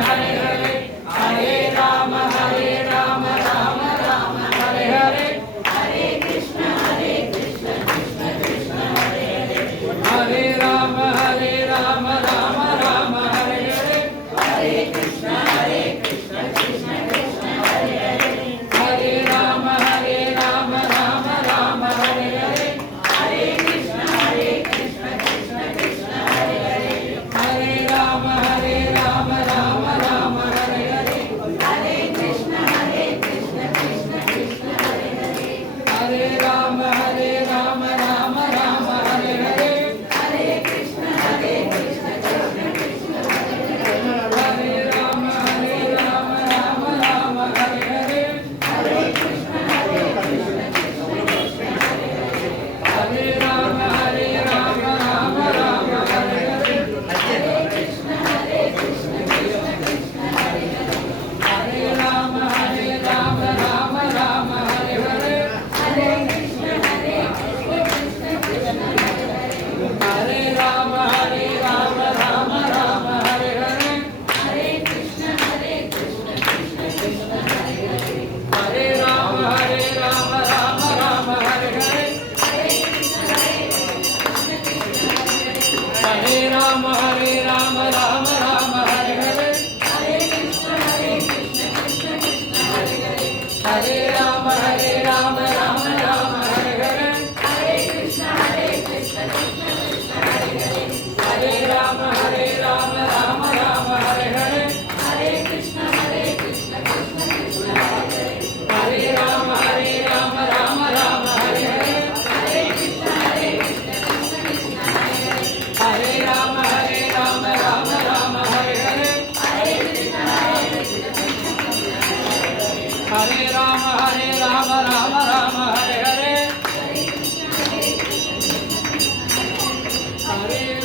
Hare Hare Rama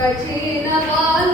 കഠിനകാൽ